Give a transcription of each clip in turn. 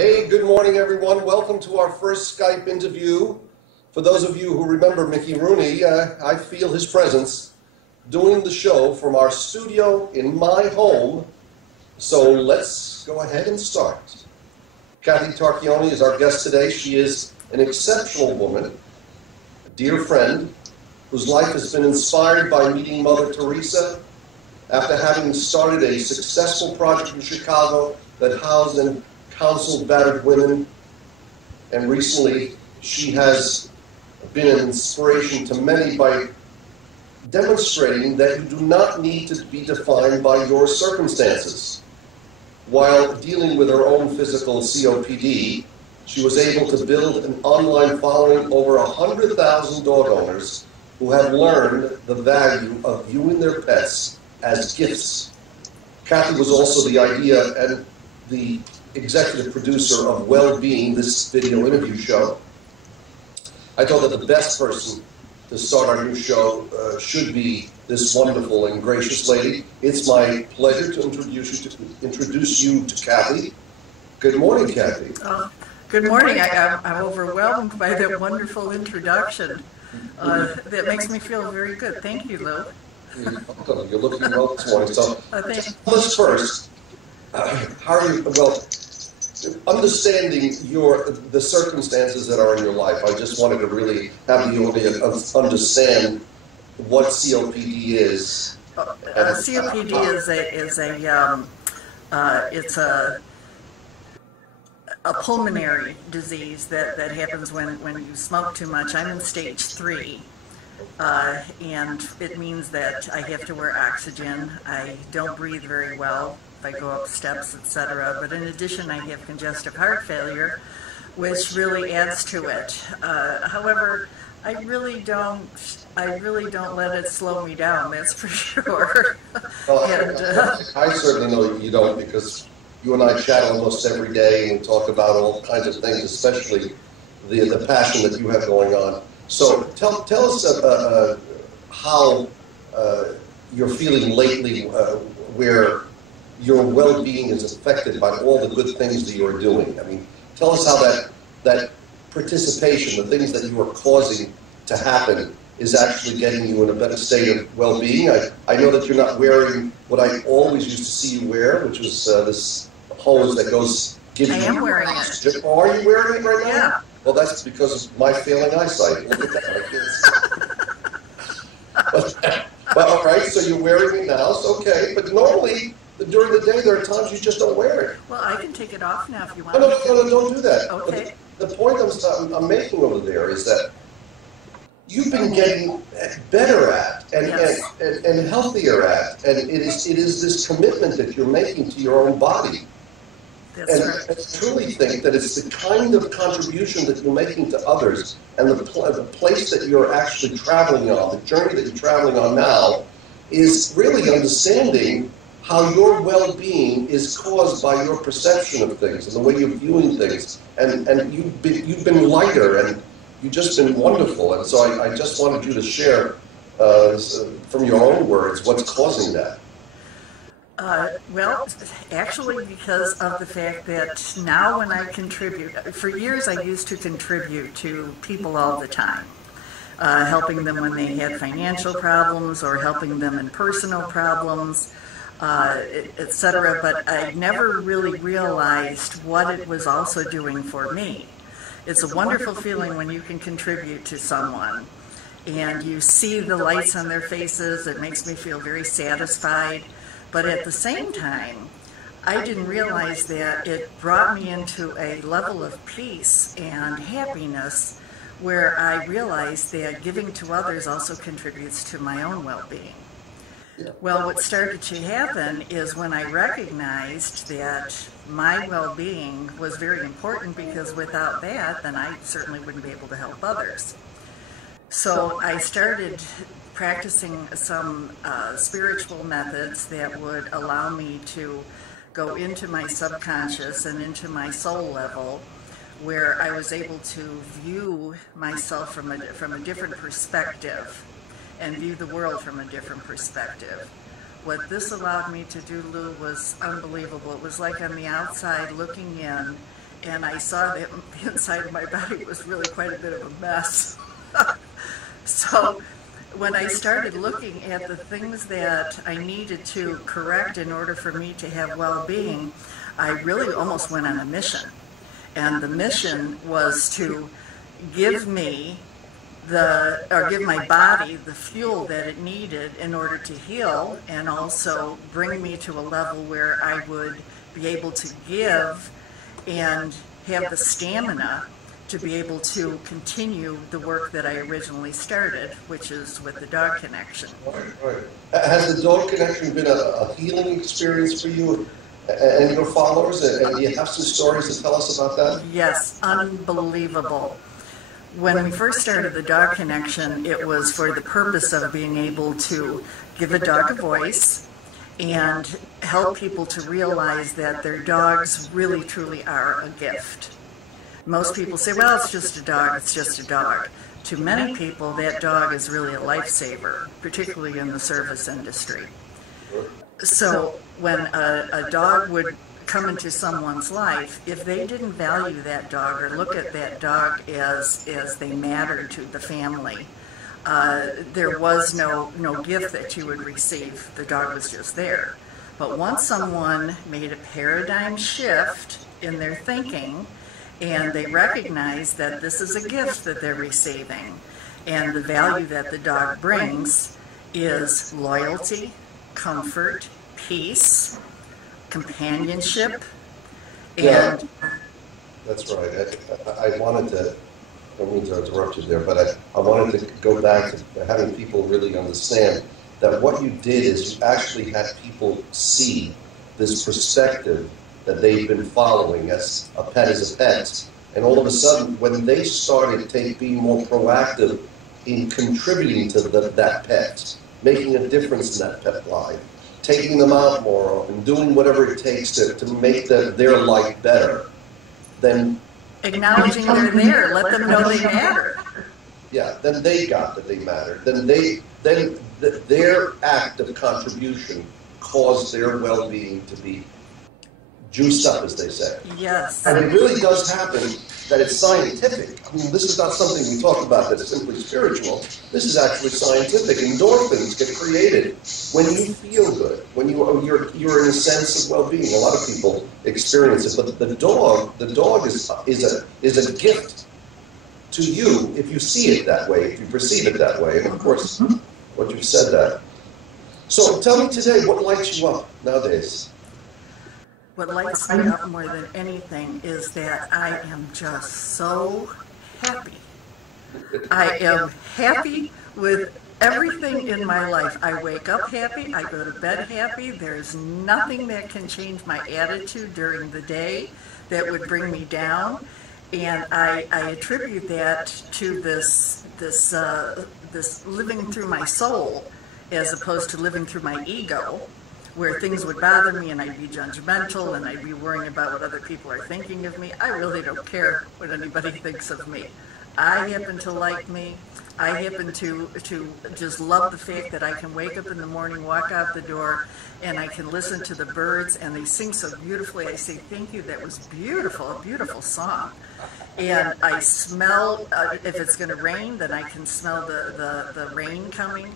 Hey, good morning, everyone. Welcome to our first Skype interview. For those of you who remember Mickey Rooney, I feel his presence doing the show from our studio in my home. So let's go ahead and start. Kathy Tarchioni is our guest today. She is an exceptional woman, a dear friend, whose life has been inspired by meeting Mother Teresa after having started a successful project in Chicago that housed and counseled battered women. And recently, she has been an inspiration to many by demonstrating that you do not need to be defined by your circumstances. While dealing with her own physical COPD, she was able to build an online following over 100,000 dog owners who have learned the value of viewing their pets as gifts. Kathy was also the idea and the executive producer of Well-Being, this video interview show. I thought that the best person to start our new show should be this wonderful and gracious lady. It's my pleasure to introduce you to Kathy. Good morning, Kathy. Good morning. I'm overwhelmed by that wonderful introduction. That makes me feel very good. Thank you, Lou. You're looking well this morning. So let's first, how are you? Well, understanding the circumstances that are in your life, I just wanted to really have the audience understand what COPD is. COPD is a pulmonary disease that happens when you smoke too much. I'm in stage 3, and it means that I have to wear oxygen. I don't breathe very well if I go up steps, etc. But in addition, I have congestive heart failure, which really adds to it. However, I really don't let it slow me down. That's for sure. Well, I certainly know you don't, because you and I chat almost every day and talk about all kinds of things, especially the passion that you have going on. So tell us how you're feeling lately, where your well-being is affected by all the good things that you're doing. I mean, tell us how that participation, the things that you are causing to happen, is actually getting you in a better state of well-being. I know that you're not wearing what I always used to see you wear, which was this hose that goes... I am wearing it. Oh, are you wearing it right now? Yeah. Well, that's because of my failing eyesight. Look at that, my kids. But all right, so you're wearing it now, so okay. But normally, during the day, there are times you just don't wear it. Well, I can take it off now if you want. No, don't do that. Okay. The point I'm making over there is that you've been getting better at and healthier at, and it is this commitment that you're making to your own body. That's right. I truly think that it's the kind of contribution that you're making to others, and the place that you're actually traveling on, the journey that you're traveling on now, is really understanding how your well-being is caused by your perception of things and the way you're viewing things. And you've been lighter, and you've just been wonderful. And so I just wanted you to share from your own words what's causing that. Well, actually, because of the fact that now when I contribute, for years I used to contribute to people all the time, helping them when they had financial problems or helping them in personal problems, etc. But I never really realized what it was also doing for me. It's a wonderful feeling when you can contribute to someone and you see the lights on their faces. It makes me feel very satisfied. But at the same time, I didn't realize that it brought me into a level of peace and happiness where I realized that giving to others also contributes to my own well-being. Well, what started to happen is when I recognized that my well-being was very important, because without that, then I certainly wouldn't be able to help others. So I started practicing some spiritual methods that would allow me to go into my subconscious and into my soul level, where I was able to view myself from a different perspective and view the world from a different perspective. What this allowed me to do, Lou, was unbelievable. It was like on the outside looking in and I saw that the inside of my body was really quite a bit of a mess. So when I started looking at the things that I needed to correct in order for me to have well-being, I really almost went on a mission. And the mission was to give me give my body the fuel that it needed in order to heal, and also bring me to a level where I would be able to give and have the stamina to be able to continue the work that I originally started, which is with the Dog Connection. Right. Has the Dog Connection been a healing experience for you and your followers? And do you have some stories to tell us about that? Yes, unbelievable. When we first started the Dog Connection, it was for the purpose of being able to give a dog a voice and help people to realize that their dogs really truly are a gift. Most people say, well, it's just a dog, it's just a dog. To many people, that dog is really a lifesaver, particularly in the service industry. So when a dog would come into someone's life, if they didn't value that dog or look at that dog as they mattered to the family, there was no gift that you would receive. The dog was just there. But once someone made a paradigm shift in their thinking, and they recognize that this is a gift that they're receiving, and the value that the dog brings is loyalty, comfort, peace, companionship, and... Yeah, that's right. I wanted to, I don't mean to interrupt you there, but I wanted to go back to having people really understand that what you did is you actually had people see this perspective that they've been following as a pet is a pet. And all of a sudden, when they started being more proactive in contributing to that pet, making a difference in that pet life, taking them out more often, doing whatever it takes to make their life better, then... Acknowledging they're there, let them know they matter. Yeah, then they got that they mattered. Then their act of contribution caused their well-being to be juiced up, as they say. Yes. And it really does happen that it's scientific. I mean, this is not something we talk about that's simply spiritual. This is actually scientific. Endorphins get created when you feel good, when you're in a sense of well-being. A lot of people experience it, but the dog is a gift to you if you see it that way, if you perceive it that way. And of course, what you said that. So tell me today, what lights you up nowadays? What lights me up more than anything is that I am just so happy. I am happy with everything in my life. I wake up happy, I go to bed happy. There's nothing that can change my attitude during the day that would bring me down. And I attribute that to this living through my soul as opposed to living through my ego, where things would bother me and I'd be judgmental and I'd be worrying about what other people are thinking of me. I really don't care what anybody thinks of me. I happen to like me. I happen to just love the fact that I can wake up in the morning, walk out the door, and I can listen to the birds, and they sing so beautifully. I say, thank you, that was beautiful, a beautiful song. And I smell, if it's going to rain, then I can smell the rain coming.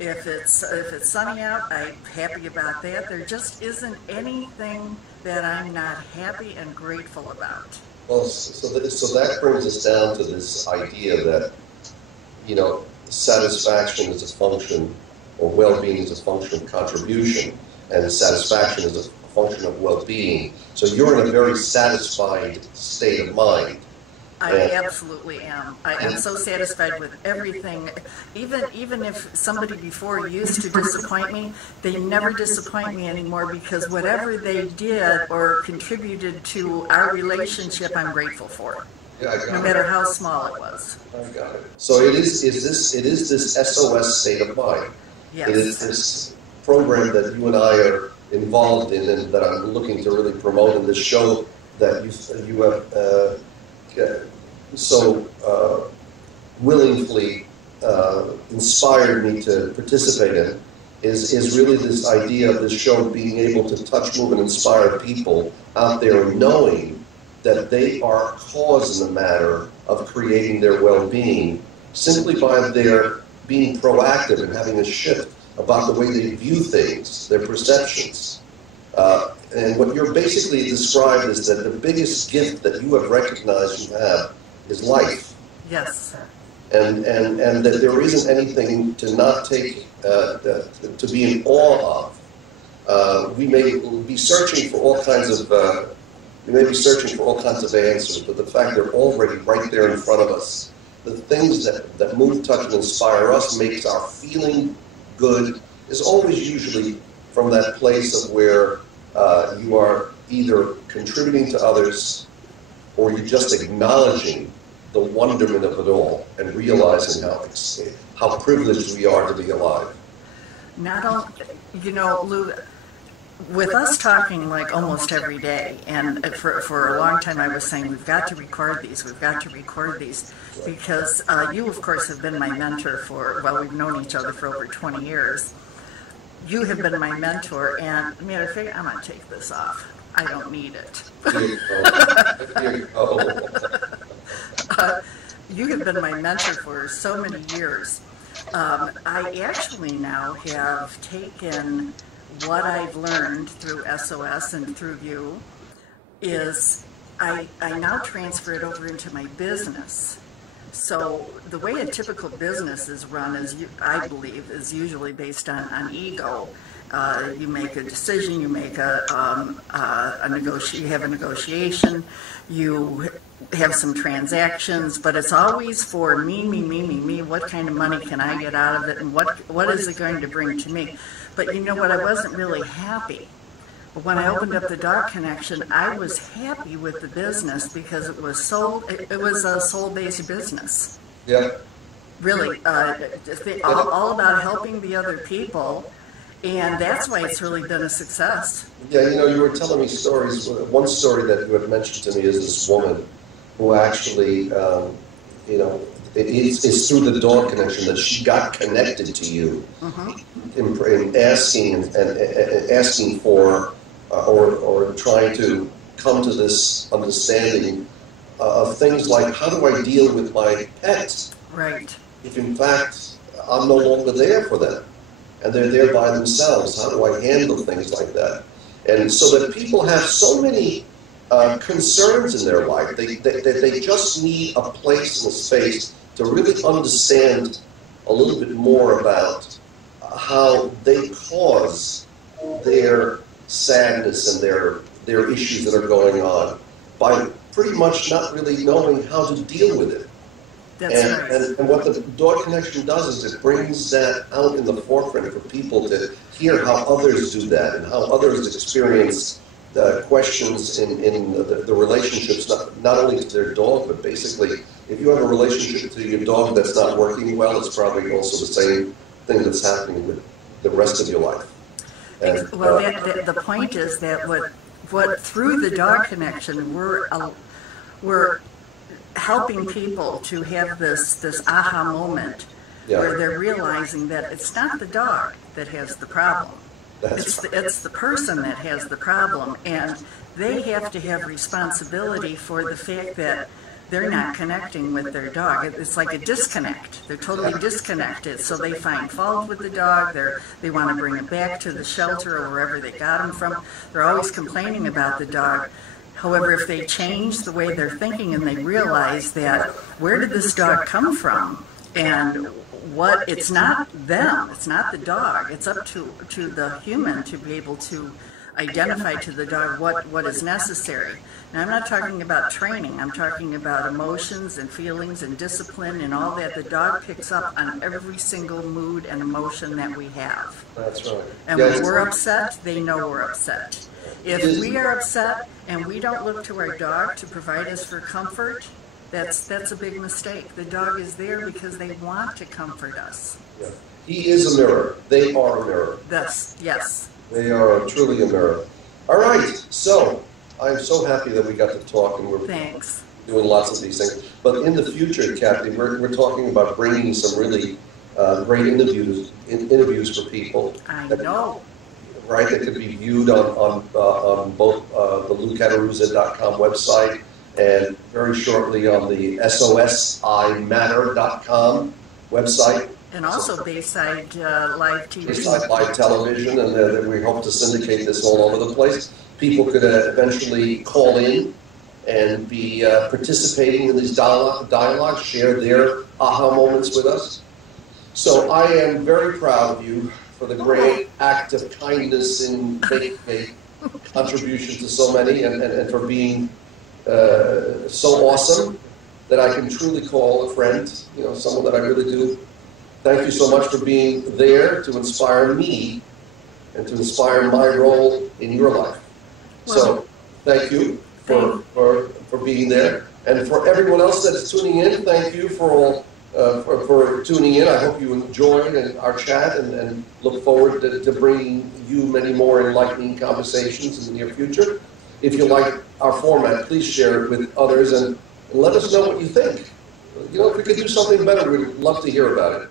If it's sunny out, I'm happy about that. There just isn't anything that I'm not happy and grateful about. Well, so that brings us down to this idea that, satisfaction is a function, or well-being is a function of contribution, and satisfaction is a function of well-being. So you're in a very satisfied state of mind. I absolutely am. I am so satisfied with everything. Even if somebody before used to disappoint me, they never disappoint me anymore, because whatever they did or contributed to our relationship, I'm grateful for. Yeah, I got no matter how small it was. I got it. So it is this SOS state of mind. Yes. It is this program that you and I are involved in, and that I'm looking to really promote in this show that you have so willingly inspired me to participate in, is really this idea of this show being able to touch, move, and inspire people out there, knowing that they are cause in the matter of creating their well-being simply by their being proactive and having a shift about the way they view things, their perceptions. And what you're basically described is that the biggest gift that you have recognized you have is life. Yes. And that there isn't anything to not take, to be in awe of. We may be searching for all kinds of, answers, but the fact they're already right there in front of us. The things that move, touch, and inspire us, makes our feeling good, is always usually from that place of where you are either contributing to others or you're just acknowledging the wonderment of it all and realizing how privileged we are to be alive. Not only, Lou, with us talking like almost every day, and for a long time I was saying, we've got to record these, because you, of course, have been my mentor we've known each other for over 20 years. You have been my mentor, and matter of fact, I'm going to take this off. I don't need it. Here you go. You have been my mentor for so many years. I actually now have taken what I've learned through SOS and through you is I now transfer it over into my business. So the way a typical business is run, I believe, is usually based on ego. You make a decision, you make you have a negotiation, you have some transactions, but it's always for me. What kind of money can I get out of it, and what is it going to bring to me? But you know what? I wasn't really happy. But when I opened up the Dog Connection, I was happy with the business because it was a soul-based business. Yeah. Really, all about helping the other people, and that's why it's really been a success. Yeah, you were telling me stories. One story that you had mentioned to me is this woman who actually, it's through the Dog Connection that she got connected to you, in asking for or trying to come to this understanding of things like, how do I deal with my pets? Right. If in fact I'm no longer there for them and they're there by themselves, how do I handle things like that? And so that people have so many concerns in their life, they just need a place and a space to really understand a little bit more about how they cause their sadness and their issues that are going on by pretty much not really knowing how to deal with it. And what the Dog Connection does is it brings that out in the forefront for people to hear how others do that and how others experience the questions in the relationships, not only to their dog, but basically, if you have a relationship to your dog that's not working well, it's probably also the same thing that's happening with the rest of your life. And, well, the point is that what through the Dog Connection, we're helping people to have this aha moment where they're realizing that it's not the dog that has the problem. It's the person that has the problem, and they have to have responsibility for the fact that they're not connecting with their dog. It's like a disconnect. They're totally disconnected, so they find fault with the dog. They want to bring it back to the shelter or wherever they got him from. They're always complaining about the dog. However, if they change the way they're thinking and they realize that, where did this dog come from? And it's not them, it's not the dog, it's up to the human to be able to identify to the dog what is necessary. Now, I'm not talking about training, I'm talking about emotions and feelings and discipline and all that. The dog picks up on every single mood and emotion that we have. That's right. And when we're upset, they know we're upset. If we are upset and we don't look to our dog to provide us for comfort, that's a big mistake. The dog is there because they want to comfort us. Yeah. He is a mirror. They are a mirror. Yes. They are truly a mirror. All right. So I'm so happy that we got to talk, and we're doing lots of these things. But in the future, Kathy, we're talking about bringing some really great interviews for people. I know. Right, that could be viewed on both the LouCataruza.com website and very shortly on the sosimatter.com website. And also Bayside Live TV. Bayside Live Television, and we hope to syndicate this all over the place. People could eventually call in and be participating in these dialogues, share their aha moments with us. So I am very proud of you for the great act of kindness in making a contribution to so many, and for being so awesome that I can truly call a friend, you know, someone that I really do. Thank you so much for being there to inspire me and to inspire my role in your life. So thank you for being there. And for everyone else that is tuning in, thank you for tuning in. I hope you enjoyed our chat and look forward to bringing you many more enlightening conversations in the near future. If you like our format, please share it with others and let us know what you think. You know, if we could do something better, we'd love to hear about it.